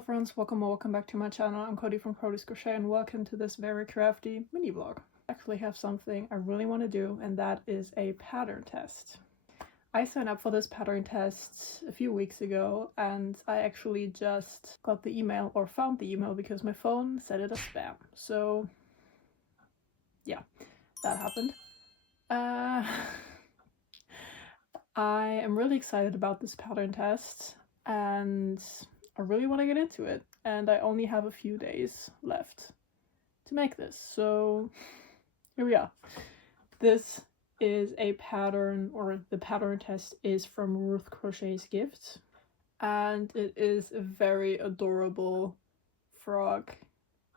Hello friends, welcome back to my channel. I'm Cody from RuthCrochets and welcome to this very crafty mini vlog. I actually have something I really want to do, and that is a pattern test. I signed up for this pattern test a few weeks ago and I actually just got the email, or found the email, because my phone set it as spam. So yeah, that happened. I am really excited about this pattern test and I really want to get into it, and I only have a few days left to make this, so here we are. This is a pattern, or the pattern test is from RuthCrochets Gifts, and it is a very adorable frog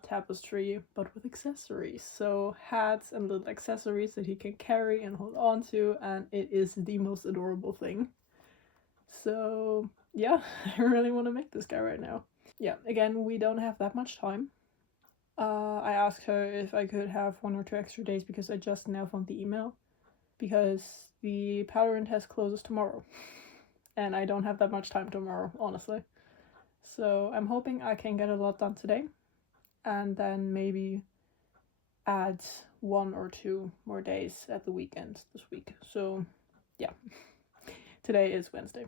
tapestry but with accessories, so hats and little accessories that he can carry and hold on to, and it is the most adorable thing. So yeah, I really want to make this guy right now. Yeah, again, we don't have that much time. I asked her if I could have 1 or 2 extra days because I just now found the email, because the pattern test closes tomorrow and I don't have that much time tomorrow, honestly. So I'm hoping I can get a lot done today and then maybe add 1 or 2 more days at the weekend this week. So yeah, today is Wednesday.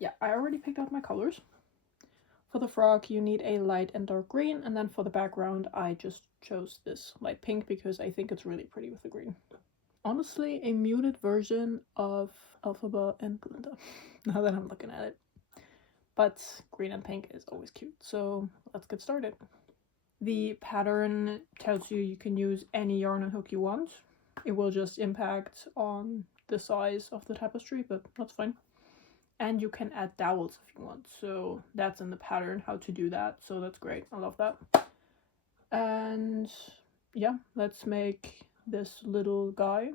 Yeah, I already picked out my colors. For the frog, you need a light and dark green, and then for the background, I just chose this light pink because I think it's really pretty with the green. Honestly, a muted version of Elphaba and Glinda, now that I'm looking at it. But green and pink is always cute, so let's get started. The pattern tells you can use any yarn and hook you want. It will just impact on the size of the tapestry, but that's fine. And you can add dowels if you want, so that's in the pattern how to do that, so that's great. I love that. And yeah, let's make this little guy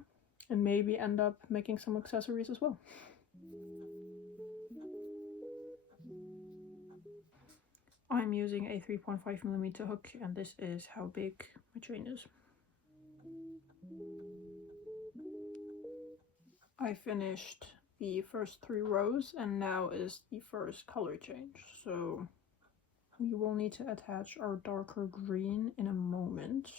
and maybe end up making some accessories as well. I'm using a 3.5mm hook, and this is how big my chain is. I finished the first 3 rows and now is the first color change, so we will need to attach our darker green in a moment.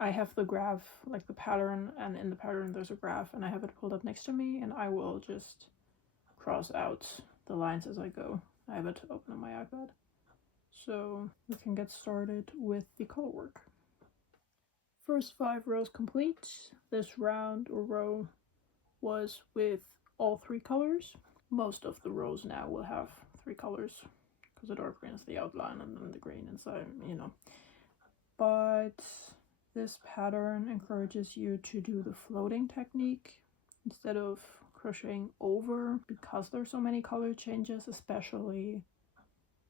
I have the graph, like the pattern, and in the pattern there's a graph, and I have it pulled up next to me, and I will just cross out the lines as I go. I have it open on my iPad. So we can get started with the color work. First 5 rows complete. This round or row was with all 3 colors. Most of the rows now will have 3 colors because the dark green is the outline and then the green inside, you know. But this pattern encourages you to do the floating technique instead of crocheting over, because there's so many color changes, especially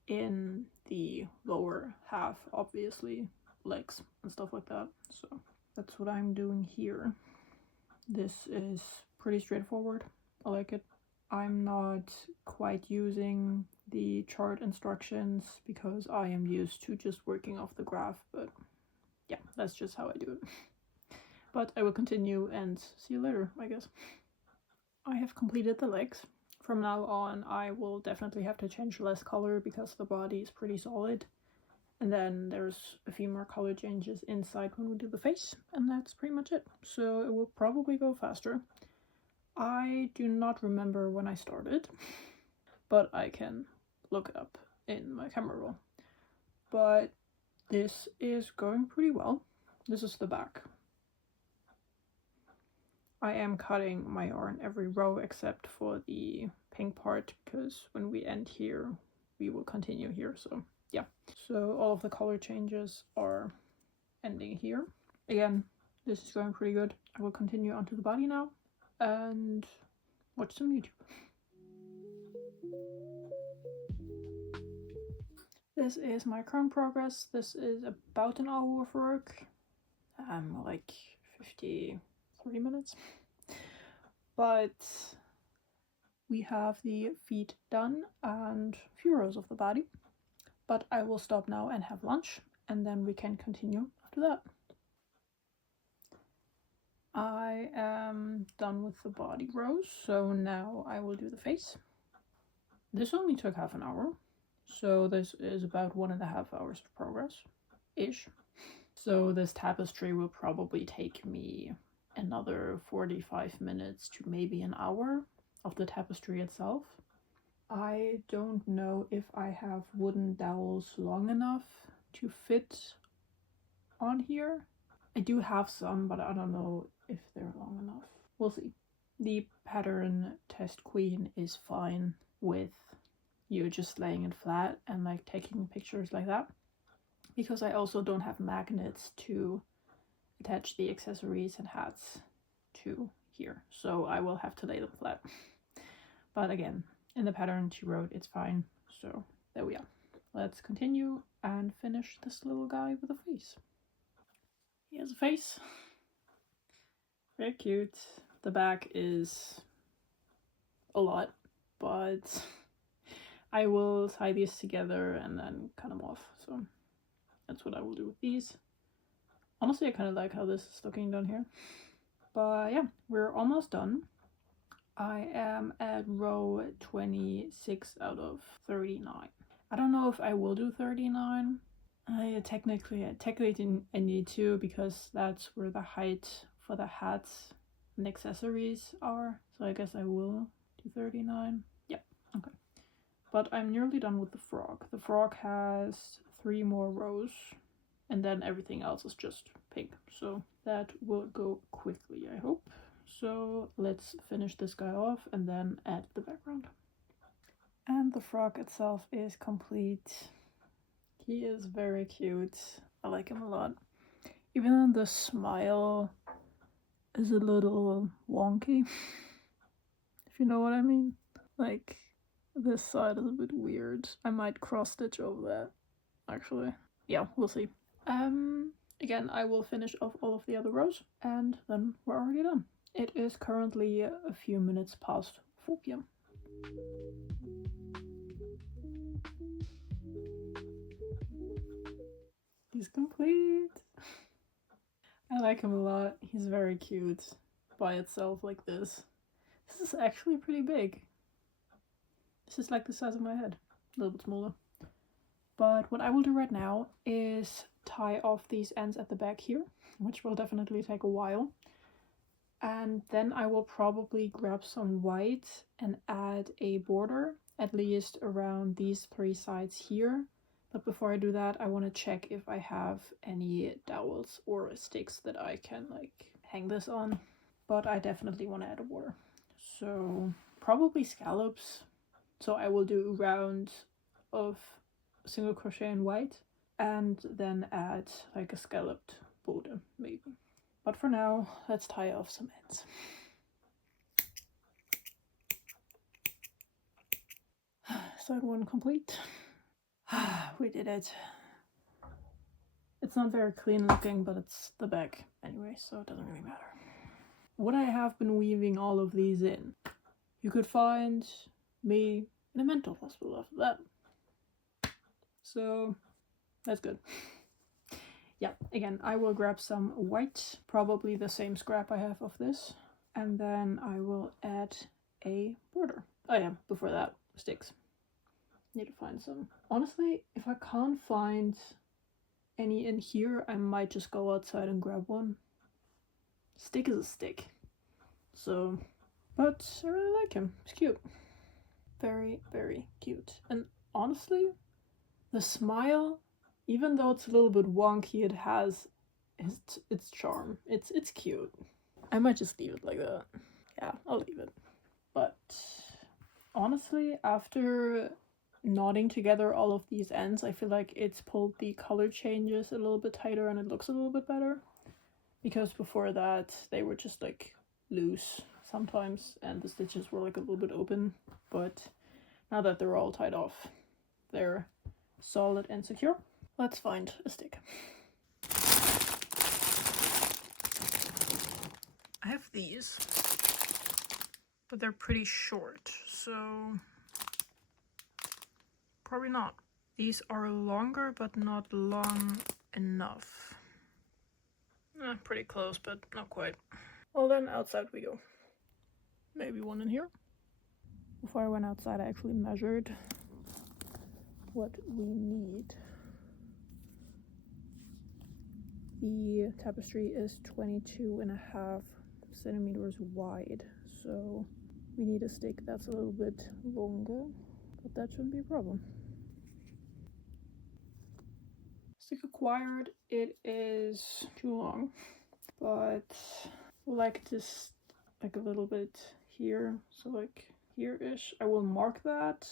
in the lower half, obviously, legs and stuff like that. So that's what I'm doing here. This is pretty straightforward. I like it. I'm not quite using the chart instructions because I am used to just working off the graph, but yeah, that's just how I do it. But I will continue and see you later, I guess. I have completed the legs. From now on, I will definitely have to change less color because the body is pretty solid. And then there's a few more color changes inside when we do the face, and that's pretty much it. So it will probably go faster. I do not remember when I started, but I can look it up in my camera roll. But this is going pretty well. This is the back. I am cutting my yarn every row except for the pink part, because when we end here, we will continue here, so yeah. So all of the color changes are ending here. Again, this is going pretty good. I will continue onto the body now and watch some YouTube. This is my current progress. This is about an hour of work. Like 53 minutes. But we have the feet done and a few rows of the body. But I will stop now and have lunch, and then we can continue after that. I am done with the body rows, so now I will do the face. This only took half an hour. So this is about 1.5 hours of progress-ish. So this tapestry will probably take me another 45 minutes to maybe an hour of the tapestry itself. I don't know if I have wooden dowels long enough to fit on here. I do have some, but I don't know if they're long enough. We'll see. The pattern test queen is fine with you just laying it flat and like taking pictures like that, because I also don't have magnets to attach the accessories and hats to here, so I will have to lay them flat. But again, in the pattern she wrote it's fine, so there we are. Let's continue and finish this little guy with a face. He has a face. Very cute. The back is a lot, but I will tie these together and then cut them off. So that's what I will do with these. Honestly, I kind of like how this is looking down here. But yeah, we're almost done. I am at row 26 out of 39. I don't know if I will do 39. Technically I need to, because that's where the height for the hats and accessories are. So I guess I will do 39. Yeah, okay. But I'm nearly done with the frog. The frog has 3 more rows, and then everything else is just pink. So that will go quickly, I hope. So let's finish this guy off and then add the background. And the frog itself is complete. He is very cute. I like him a lot. Even though the smile is a little wonky, if you know what I mean. Like, this side is a bit weird. I might cross stitch over that, actually. Yeah, we'll see. Again, I will finish off all of the other rows, and then we're already done. It is currently a few minutes past 4 p.m. He's complete. I like him a lot. He's very cute by itself like this. This is actually pretty big. This is like the size of my head, a little bit smaller. But what I will do right now is tie off these ends at the back here, which will definitely take a while. And then I will probably grab some white and add a border, at least around these 3 sides here. But before I do that, I want to check if I have any dowels or sticks that I can like hang this on. But I definitely want to add a border. So probably scallops. So I will do a round of single crochet in white and then add like a scalloped border maybe. But for now, let's tie off some ends. Side 1 complete. We did it. It's not very clean looking, but it's the back anyway, so it doesn't really matter. Would I have been weaving all of these in? You could find me in a mental hospital after that. So that's good. Yeah, again, I will grab some white, probably the same scrap I have of this, and then I will add a border. Oh yeah, before that, sticks. Need to find some. Honestly, if I can't find any in here, I might just go outside and grab one. Stick is a stick. So, but I really like him. He's cute. Very, very cute. And honestly, the smile, even though it's a little bit wonky, it has its charm. It's cute. I might just leave it like that. Yeah, I'll leave it. But honestly, after knotting together all of these ends, I feel like it's pulled the color changes a little bit tighter and it looks a little bit better. Because before that, they were just like loose sometimes and the stitches were like a little bit open. But now that they're all tied off, they're solid and secure. Let's find a stick. I have these, but they're pretty short, so probably not. These are longer, but not long enough. Pretty close, but not quite. Well then, outside we go. Maybe one in here. Before I went outside, I actually measured what we need. The tapestry is 22.5 centimeters wide, so we need a stick that's a little bit longer, but that shouldn't be a problem. Stick acquired. It is too long, but like this, like a little bit here, so like here-ish. I will mark that,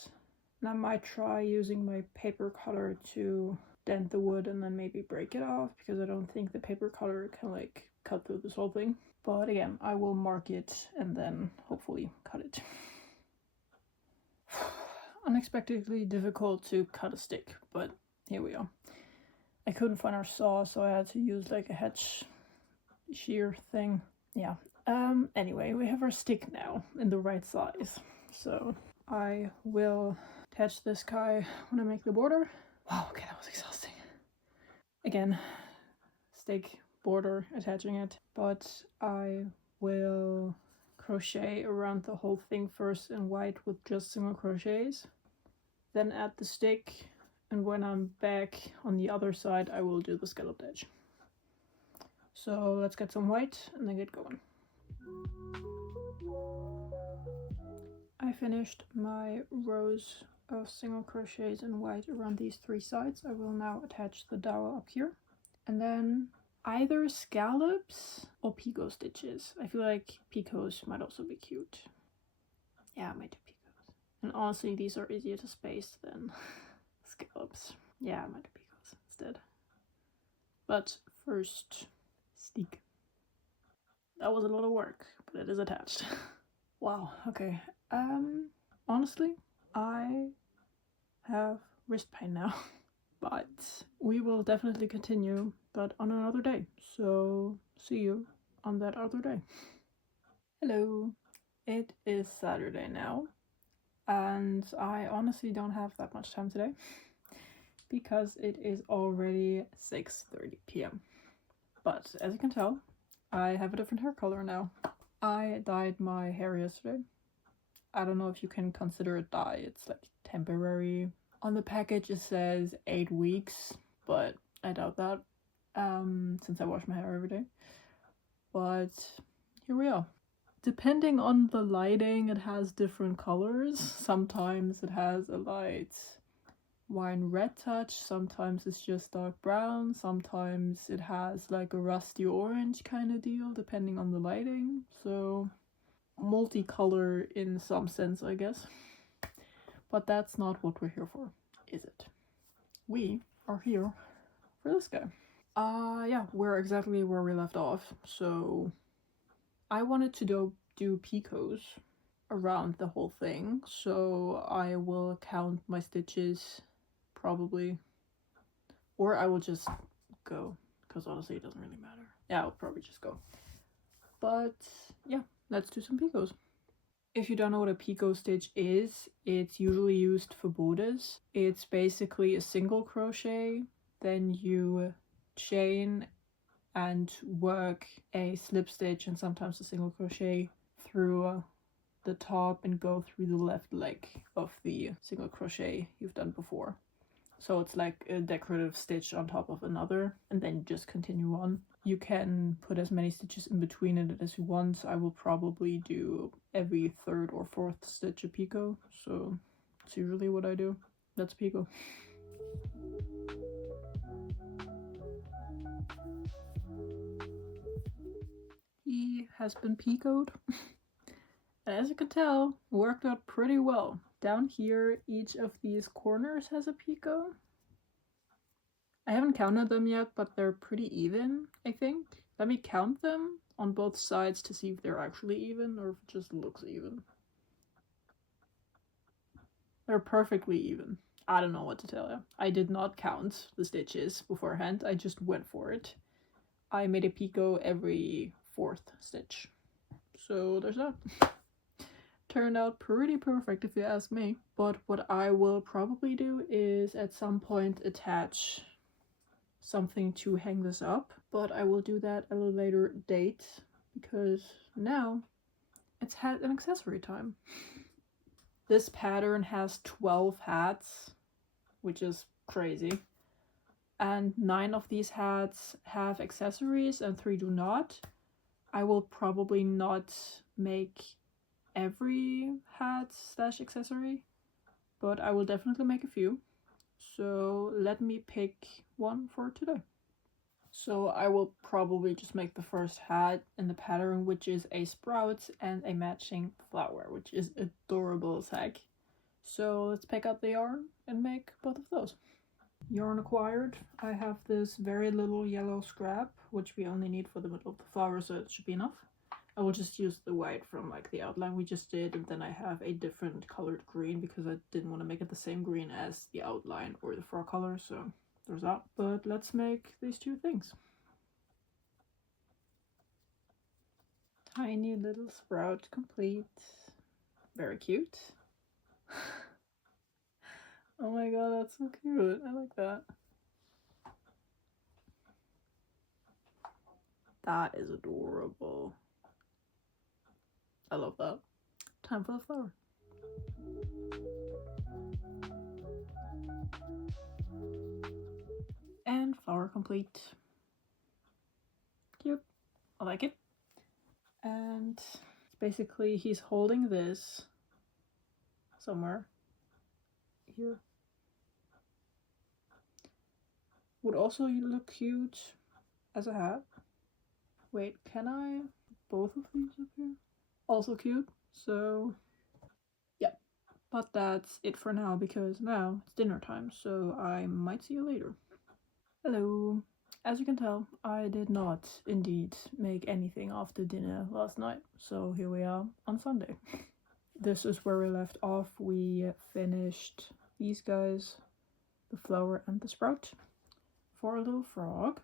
and I might try using my paper cutter to dent the wood and then maybe break it off, because I don't think the paper cutter can like cut through this whole thing. But again, I will mark it and then hopefully cut it. Unexpectedly difficult to cut a stick, but here we are. I couldn't find our saw, so I had to use like a hedge shear thing. Yeah. Anyway, we have our stick now in the right size, so I will attach this guy when I make the border. Wow, okay, that was exhausting. Again, stick, border, attaching it, but I will crochet around the whole thing first in white with just single crochets, then add the stick, and when I'm back on the other side I will do the scalloped edge. So let's get some white and then get going. I finished my rows of single crochets in white around these 3 sides. I will now attach the dowel up here, and then either scallops or picot stitches. I feel like picots might also be cute. Yeah, I might do picots. And honestly, these are easier to space than scallops. Yeah, I might do picots instead. But first, stick. That was a lot of work, but it is attached. Wow, okay. Honestly, I have wrist pain now. But we will definitely continue, but on another day. So see you on that other day. Hello, it is Saturday now, and I honestly don't have that much time today because it is already 6:30 p.m. But as you can tell, I have a different hair color now. I dyed my hair yesterday. I don't know if you can consider it dye, it's like temporary. On the package it says 8 weeks, but I doubt that since I wash my hair every day. But here we are. Depending on the lighting, it has different colors. Sometimes it has a light wine red touch, sometimes it's just dark brown, sometimes it has like a rusty orange kind of deal, depending on the lighting. So multicolor in some sense, I guess. But that's not what we're here for, is it? We are here for this guy. Yeah, we're exactly where we left off. So I wanted to do picots around the whole thing, so I will count my stitches probably, or I will just go, because honestly it doesn't really matter. Yeah, I'll probably just go. But yeah, let's do some picots. If you don't know what a picot stitch is, it's usually used for bodice. It's basically a single crochet, then you chain and work a slip stitch and sometimes a single crochet through the top and go through the left leg of the single crochet you've done before. So it's like a decorative stitch on top of another, and then you just continue on. You can put as many stitches in between it as you want. I will probably do every 3rd or 4th stitch a picot, so it's usually what I do. That's picot. He has been picoted. And as you can tell, worked out pretty well. Down here, each of these corners has a picot. I haven't counted them yet, but they're pretty even, I think. Let me count them on both sides to see if they're actually even or if it just looks even. They're perfectly even. I don't know what to tell you. I did not count the stitches beforehand, I just went for it. I made a picot every 4th stitch. So there's that. Turned out pretty perfect if you ask me. But what I will probably do is at some point attach something to hang this up, but I will do that at a later date because now it's hat and accessory time. This pattern has 12 hats, which is crazy. And 9 of these hats have accessories and 3 do not. I will probably not make every hat / accessory, but I will definitely make a few. So let me pick one for today. So I will probably just make the first hat in the pattern, which is a sprout and a matching flower, which is adorable as heck. So let's pick up the yarn and make both of those. Yarn acquired. I have this very little yellow scrap, which we only need for the middle of the flower, so it should be enough. I will just use the white from like the outline we just did, and then I have a different colored green because I didn't want to make it the same green as the outline or the frog color, so there's that. But let's make these 2 things. Tiny little sprout complete. Very cute. Oh my god, that's so cute. I like that. That is adorable. I love that. Time for the flower. And flower complete. Cute. I like it. And basically he's holding this somewhere here. Would also look cute as a hat. Wait, can I both of these up here? Also cute. So yeah, but that's it for now because now it's dinner time, so I might see you later. Hello. As you can tell, I did not indeed make anything after dinner last night, so here we are on Sunday. This is where we left off. We finished these guys, the flower and the sprout, for a little frog.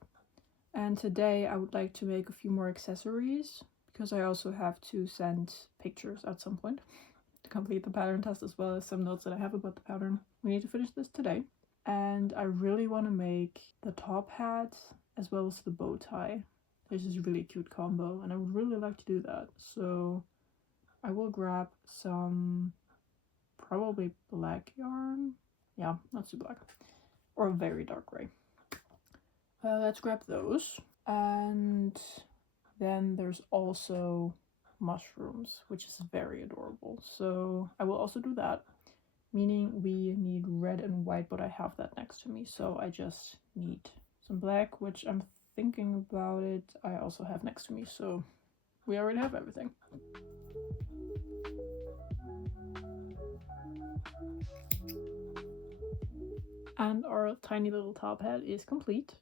And today I would like to make a few more accessories because I also have to send pictures at some point to complete the pattern test, as well as some notes that I have about the pattern. We need to finish this today. And I really want to make the top hat as well as the bow tie. There's this really cute combo and I would really like to do that. So I will grab some probably black yarn. Yeah, not too black. Or very dark gray. Let's grab those. And then there's also mushrooms, which is very adorable. So I will also do that. Meaning we need red and white, but I have that next to me, so I just need some black, which I'm thinking about it. I also have next to me, so we already have everything. And our tiny little top hat is complete.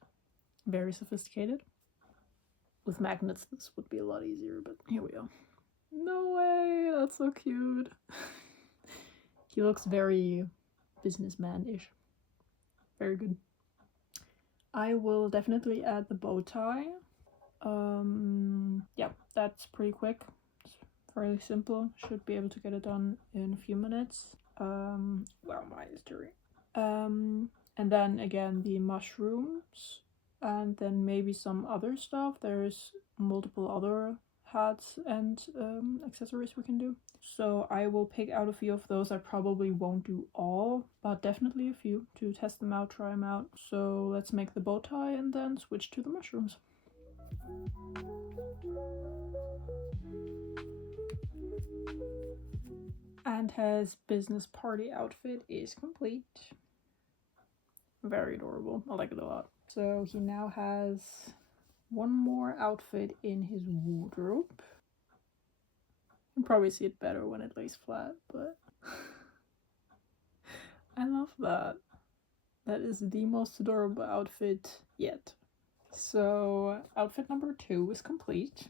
Very sophisticated. With magnets this would be a lot easier, but here we are. No way, that's so cute. He looks very businessman-ish. Very good. I will definitely add the bow tie. Yeah, that's pretty quick. It's fairly simple. Should be able to get it done in a few minutes. Well, my history. And then again the mushrooms, and then maybe some other stuff. There's multiple other hats and accessories we can do. So I will pick out a few of those. I probably won't do all, but definitely a few to test them out, try them out. So let's make the bow tie and then switch to the mushrooms. And his business party outfit is complete. Very adorable. I like it a lot. So he now has one more outfit in his wardrobe. You can probably see it better when it lays flat, but I love that. That is the most adorable outfit yet. So outfit number 2 is complete.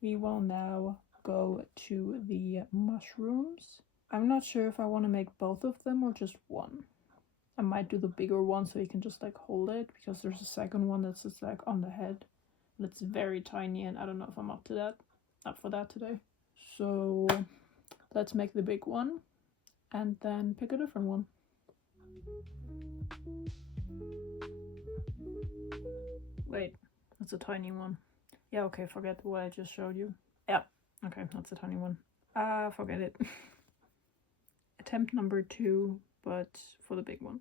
We will now go to the mushrooms. I'm not sure if I want to make both of them or just one. I might do the bigger one so you can just like hold it, because there's a second one that's just like on the head. But it's very tiny and I don't know if I'm up to that. Up for that today. So let's make the big one and then pick a different one. Wait, that's a tiny one. Yeah, okay, forget what I just showed you. Yeah, okay, that's a tiny one. Forget it. Attempt number 2, but for the big one.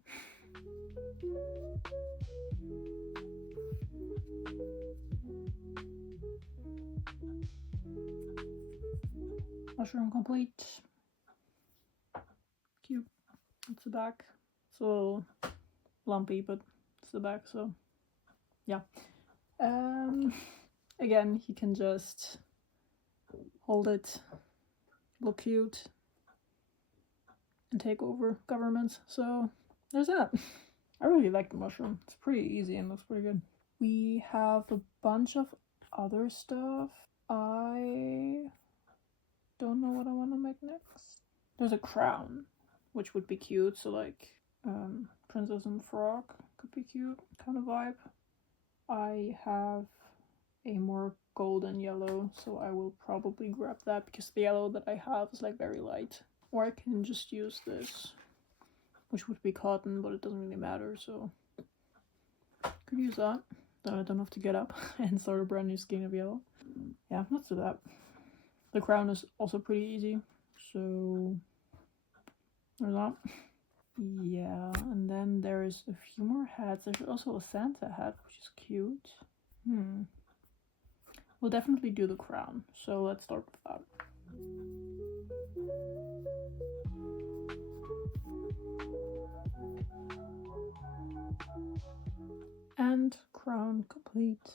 Mushroom complete. Cute. It's the back. It's a little lumpy, but it's the back, so yeah. Again, he can just hold it, look cute, and take over governments. So there's that. I really like the mushroom. It's pretty easy and looks pretty good. We have a bunch of other stuff. I don't know what I want to make next. There's a crown, which would be cute. So like princess and frog could be cute kind of vibe. I have a more golden yellow, so I will probably grab that because the yellow that I have is like very light. Or I can just use this, which would be cotton, but it doesn't really matter, so could use that. Then I don't have to get up and start a brand new skein of yellow. Yeah, let's do that. The crown is also pretty easy, so there's that. Yeah, and then there's a few more hats. There's also a Santa hat, which is cute. We'll definitely do the crown, so let's start with that. And crown complete.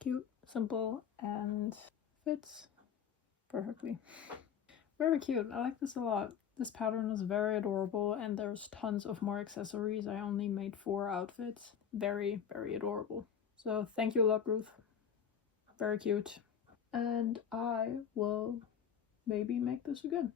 Cute, simple, and fits perfectly. Very cute. I like this a lot. This pattern is very adorable, and there's tons of more accessories. I only made 4 outfits. Very, very adorable. So thank you a lot, Ruth. Very cute. And I will maybe make this again.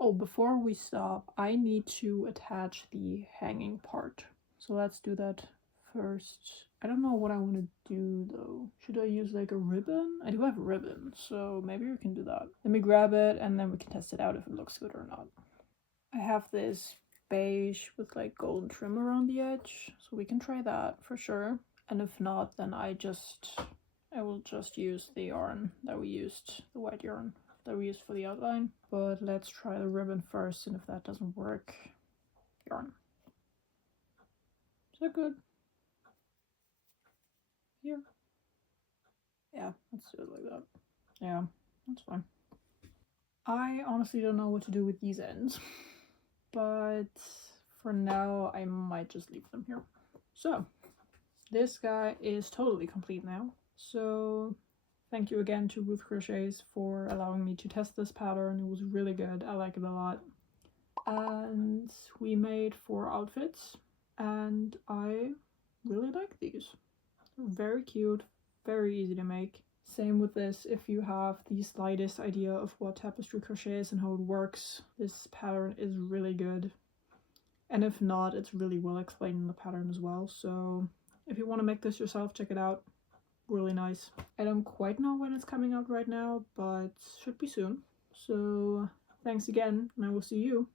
Oh, before we stop, I need to attach the hanging part. So let's do that first. I don't know what I want to do though. Should I use like a ribbon? I do have a ribbon, so maybe we can do that. Let me grab it and then we can test it out if it looks good or not. I have this beige with like golden trim around the edge, so we can try that for sure. And if not, then I will just use the yarn that we used, the white yarn that we used for the outline. But let's try the ribbon first, and if that doesn't work, yarn. Is that good? Here. Yeah, let's do it like that. Yeah, that's fine. I honestly don't know what to do with these ends, but for now I might just leave them here. So this guy is totally complete now. So thank you again to RuthCrochets for allowing me to test this pattern. It was really good. I like it a lot. And we made 4 outfits, and I really like these. They're very cute, very easy to make. Same with this. If you have the slightest idea of what tapestry crochet is and how it works, this pattern is really good. And if not, it's really well explained in the pattern as well. So if you want to make this yourself, check it out. Really nice. I don't quite know when it's coming out right now, but should be soon. So thanks again, and I will see you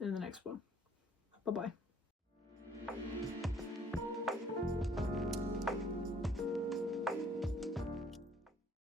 in the next one. Bye bye.